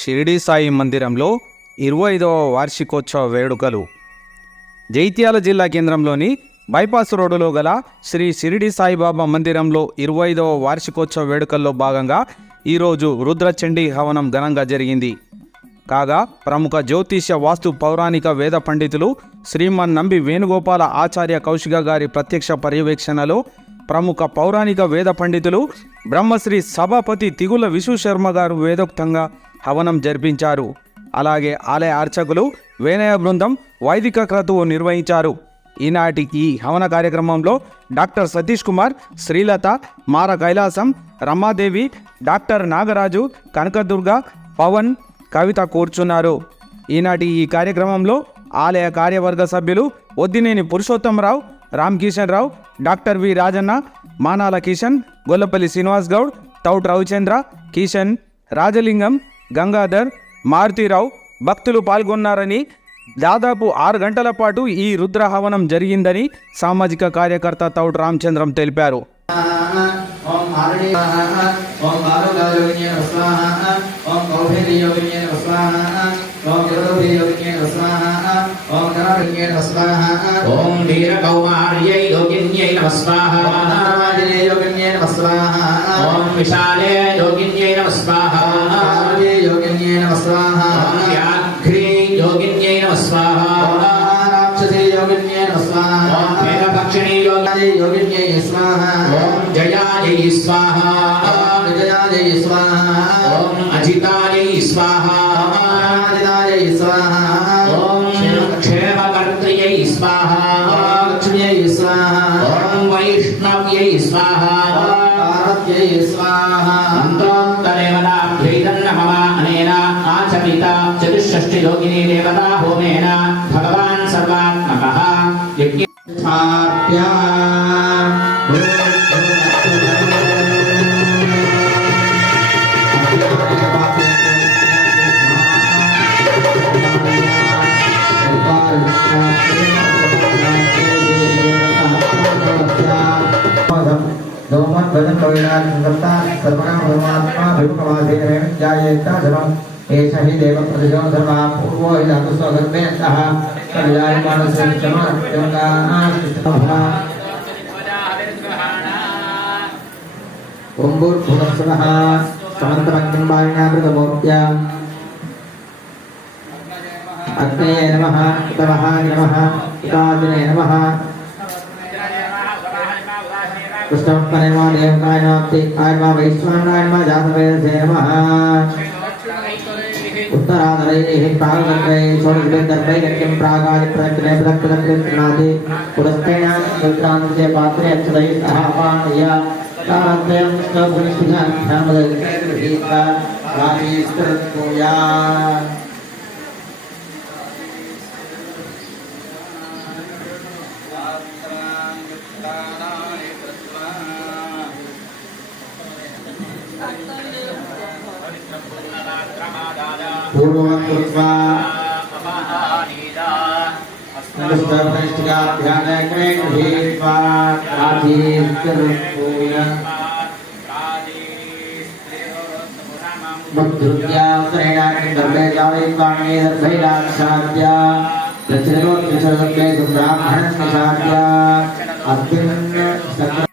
షిరిడి సాయి మందిరంలో ఇరవై ఐదవ వార్షికోత్సవ వేడుకలు. జైత్యాల జిల్లా కేంద్రంలోని బైపాస్ రోడ్డులో గల శ్రీ షిరిడి సాయిబాబా మందిరంలో ఇరవై ఐదవ వార్షికోత్సవ వేడుకల్లో భాగంగా ఈరోజు రుద్రచండీ హవనం ఘనంగా జరిగింది. కాగా ప్రముఖ జ్యోతిష్య వాస్తు పౌరాణిక వేద పండితులు శ్రీమన్ నంబి వేణుగోపాల ఆచార్య కౌశిక గారి ప్రత్యక్ష పర్యవేక్షణలో ప్రముఖ పౌరాణిక వేద పండితులు బ్రహ్మశ్రీ సభాపతి తిగుల విశ్వశర్మ గారు వేదోక్తంగా హవనం జరిపించారు. అలాగే ఆలయ అర్చకులు వేనయ బృందం వైదిక క్రతువు నిర్వహించారు. ఈనాటి ఈ హవన కార్యక్రమంలో డాక్టర్ సతీష్ కుమార్ శ్రీలత మార కైలాసం రమాదేవి డాక్టర్ నాగరాజు కనకదుర్గ పవన్ కవిత కూర్చున్నారు. ఈనాటి ఈ కార్యక్రమంలో ఆలయ కార్యవర్గ సభ్యులు ఒద్దినేని పురుషోత్తమరావు రామ్ కిషన్ రావు డాక్టర్ వి రాజన్న మానాల కిషన్ గొల్లపల్లి శ్రీనివాస్ గౌడ్ తౌట్ రవిచంద్ర కిషన్ రాజలింగం గంగాధర్ మారుతీరావు భక్తులు పాల్గొన్నారని దాదాపు ఆరు గంటల పాటు ఈ రుద్రహవనం జరిగిందని సామాజిక కార్యకర్త తౌట్ రామచంద్రం తెలిపారు. ఓం మారణి ఓం బాలుగాయోగిన్య స్వాహ ఓం కౌశల్యోగిన్య స్వాహ ఓం యోగిన్య స్వాహ ఓం కరాగిన్య స్వాహ ఓం వీరకౌమార్యై యోగిన్యై నమ స్వాహ ఓం యోగిన్య స్వాహ ఓం విశాలే యోగిన్యై నమ స్వాహ ఓం యోగిన్య స్వాహ ఓం వ్యాఘ్రీ యోగిన్యై నమ స్వాహ ఓం రాక్షసే యోగిన్య స్వాహ ఓం వేదపక్షిణీ स्वाहाभ्यै स्वाहा अनेन आचमिता देवता होमेन भगवान् सर्वात्मकः Thank you. सोमन भजन कविनाशंकर्ता सर्वगम परमात्मा विमुखमाधीन जायेता धर्म एष हि देव प्रतिशो धर्मा पूर्वो हि धातु स्वगर्भे सः कल्याणमान संचमन योगानास्तुभा ओम्बुर पुनस्सनः समन्तमग्निं वायुनामृतमूर्त्या अग्नये नमः उतमः नमः उतादिने नमः కృష్ణపరేమా దేవకాయ నాప్తి ఆయమా వైశ్వానాయమా జాతవేదసే నమః. ఉత్తరాధరైః ప్రాగతరైః సోదర్భై గత్యం ప్రాగాది ప్రకృతే ప్రకృతకృత్నాది పురస్తేనా సంక్రాంతే पूर्ववत् कृत्वा ध्यानक्रमे गृहीत्वा काधीस्तरूपेण मधुर्यासरेणाकर्मे जावयित्वाङ्गे दर्भैराक्षाद्या दक्षिणोत्तरसर्वे ब्राह्मणस्मसाद्या अत्यन्न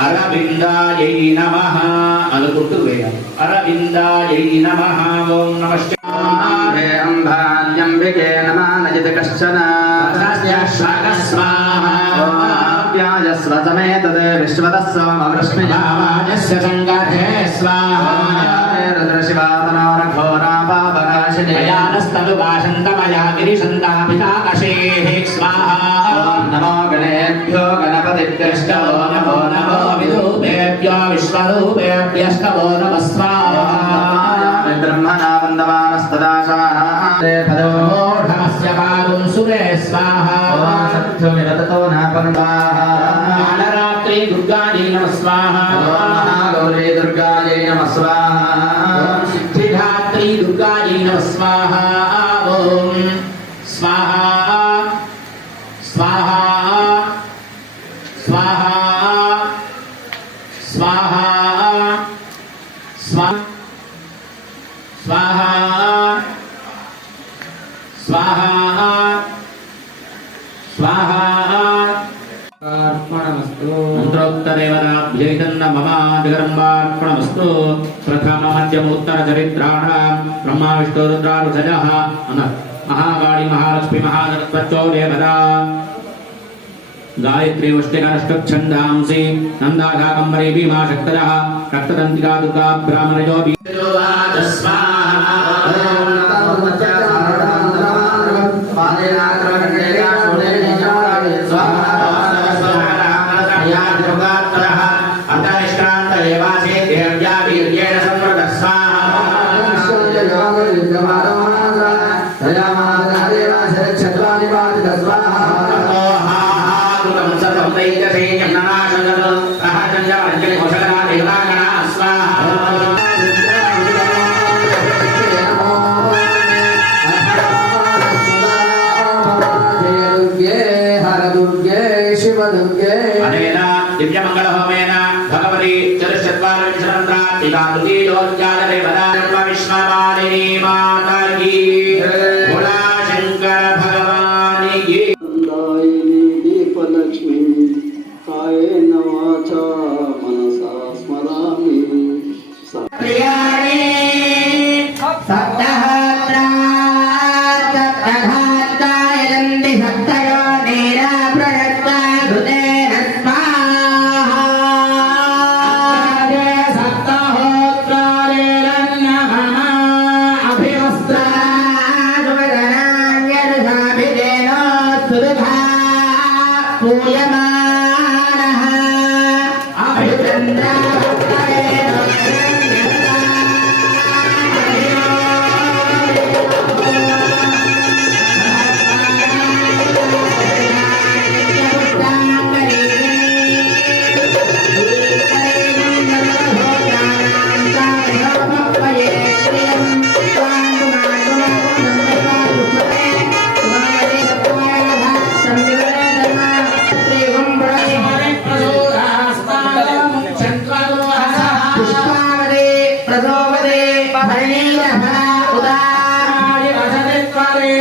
అరవిందాయై నమ అనుకుంటూ వేయాలి అరవిందాయై నమ. ఓం నమశ్చ అంబాన్యంబికే నమానజిత కశ్చన. వ్యాజస్వతమే తద్ విశ్వతస్వమృష్మిజావాజస్య సంగతే స్వాహ. गिरिशन्तापिताकशेः स्वाहा नमो गणेभ्यो गणपतिभ्यश्च नमो नमो विरूपेभ्यो विश्वरूपेभ्यस्तवो नमः स्वाहा ब्रह्मणा वन्दमानस्तदाशाः पदो मूढमस्य पादुं सुरे स्वाहा सत्त्वमिरततो नापन्वाः स्वाहा ॐ రుద్రోక్తదేవతాభ్యైతన్న మమాదిగరంబార్పణమస్తు ప్రథమమధ్యమోత్తరచరిత్రాణ బ్రహ్మా విష్ణు రుద్రారుధజ మహాకాళి మహాలక్ష్మి మహాదత్వచ్చో దేవతా గాయత్రి వృష్టికరష్టఛందాంసి నందాఘాకంబరీ రక్తదంతికా దుర్గా బ్రాహ్మణయో శివదుర్గే భరణీయః ఉదా విశ్రష్టమే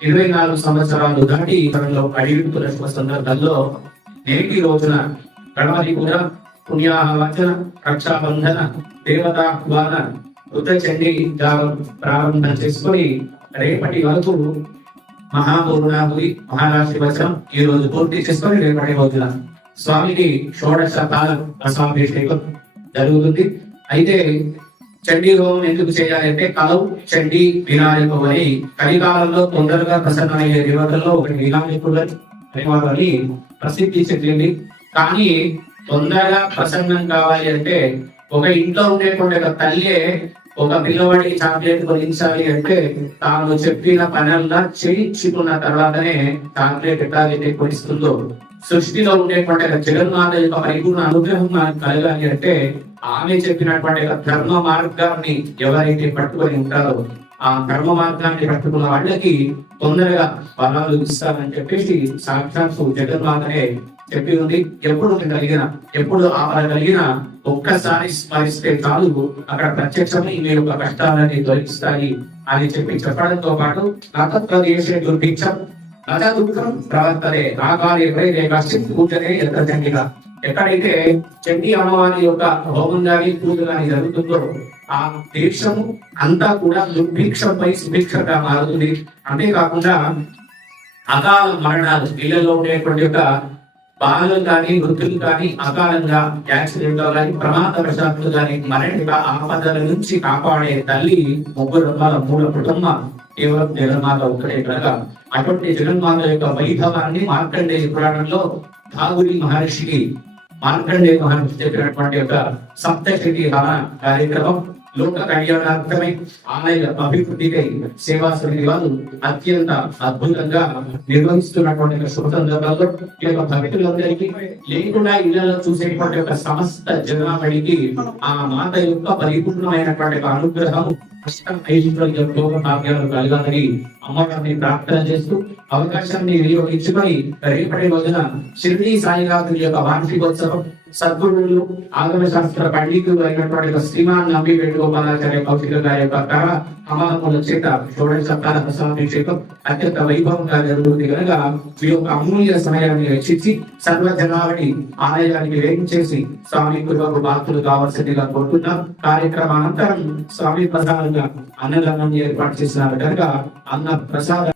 ఇరవై నాలుగు సంవత్సరాలు దాటి తనలో అడిగిపుల సందర్భంలో నేటి రోజున ప్రణాళిక పూజ పుణ్యాహవచన రక్షాబంధన దేవతాహ్వాన వృత చండీ ప్రారంభం చేసుకొని రేపటి వరకు మహాపూర్ణాహుతి మహారాష్ట్ర వచనం ఈ రోజు పూర్తి చేసుకొని రేపటి రోజున స్వామికి షోడశ కాలం రసాభిషేకం జరుగుతుంది. అయితే చండీ హోమం ఎందుకు చేయాలంటే కలవు చండీ వినాయకుడు అని కలికాలంలో తొందరగా ప్రసన్నమయ్యే దేవతల్లో ఒకటి వినాయకుడని ప్రసిద్ధి చెందింది. కానీ తొందరగా ప్రసన్నం కావాలి అంటే ఒక ఇంట్లో ఉండేటువంటి ఒక తల్లి ఒక పిల్లవాడికి చాక్లెట్ కొనించాలి అంటే తాను చెప్పిన పనల్లా చేయించుకున్న తర్వాతనే చాక్లెట్ ఎట్లాగైతే కొనిస్తుందో సృష్టిలో ఉండేటువంటి ఒక జగన్మాత యొక్క పరిపూర్ణ అనుగ్రహం మనకు కలగాలి అంటే ఆమె చెప్పినటువంటి ధర్మ మార్గాన్ని ఎవరైతే పట్టుకొని ఉంటారో ఆ ధర్మ మార్గాన్ని పట్టుకున్న వాళ్ళకి తొందరగా ఫలాలు ఇస్తారని చెప్పేసి సాక్షాత్తు జగన్మాతనే చెప్పి ఉంది? ఎప్పుడు కలిగిన? ఎప్పుడు ఆపద కలిగిన? ఒక్కసారి స్మరిస్తే చాలు. అక్కడ ప్రత్యక్షమై మీ యొక్క కష్టాలని తొలగిస్తాయి అని చెప్పి చెప్పడంతో పాటు నతత్వదేశే దుర్భిక్షం నత దుఃఖం ప్రవర్తనే నాగాలి ఎవరైతే కష్టం పూజనే ఎంత చండిగా ఎక్కడైతే చండీ అమ్మవారి యొక్క హోమం కానీ పూజ కానీ జరుగుతుందో ఆ దేశము అంతా కూడా దుర్భిక్షపై సుభిక్షగా మారుతుంది. అంతేకాకుండా అకాల మరణాలు ఇళ్ళలో ఉండేటువంటి యొక్క బాధలు కానీ వృద్ధులు కానీ అకాలంగా యాక్సిడెంట్ కానీ ప్రమాదవశాత్తు కానీ మరణిక ఆపదల నుంచి కాపాడే తల్లి ముగ్గురు రకాల మూల కుటుంబ కేవలం జగన్మాత ఒక్కటే కనుక అటువంటి జగన్మాత యొక్క వైభవాన్ని మార్కండేయ పురాణంలో ఠాగురి మహర్షికి మార్కండేయ మహర్షి చెప్పినటువంటి యొక్క సప్తశతి కార్యక్రమం లోక కళ్యాణార్థమై ఆలయ అభివృద్ధికై సేవా సమితి వారు అత్యంత అద్భుతంగా నిర్వహిస్తున్నటువంటి శుభ సందర్భాల్లో ఈ యొక్క భక్తులందరికీ లేకుండా ఇళ్ళలో చూసేటువంటి యొక్క సమస్త జనాభడికి ఆ మాత యొక్క పరిపూర్ణమైనటువంటి అనుగ్రహం భాగ్యాలు కలగాలని అమ్మవారిని ప్రార్థన చేస్తూ అవకాశాన్ని వినియోగించుకొని రేపటి రోజున షిరిడి సాయినాథుని యొక్క వార్షికోత్సవం సద్గురువులు ఆగమ శాస్త్ర పండితులు అయినటువంటి శ్రీమాన్ నమ్మి వేణుగోపాలాచార్య కౌశిక గారి యొక్క కళ అమానముల చేత షోడశ సప్తాల చేత అత్యంత వైభవంగా జరుగుతుంది కనుక మీ యొక్క అమూల్య సమయాన్ని వెచ్చించి సర్వ జనాలని ఆలయానికి వేయించేసి స్వామి కృపకు బాధ్యులు కావాల్సిందిగా కోరుతున్నాం కార్యక్రమానంతరం స్వామి ప్రసాదంగా అన్నదానాన్ని ఏర్పాటు చేసినారు. కనుక అన్న ప్రసాద